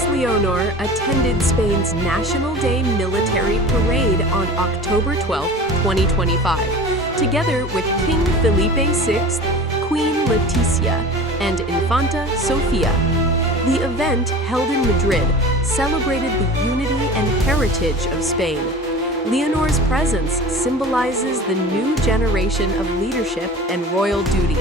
Princess Leonor attended Spain's National Day military parade on October 12, 2025, together with King Felipe VI, Queen Letizia, and Infanta Sofía. The event, held in Madrid, celebrated the unity and heritage of Spain. Leonor's presence symbolizes the new generation of leadership and royal duty,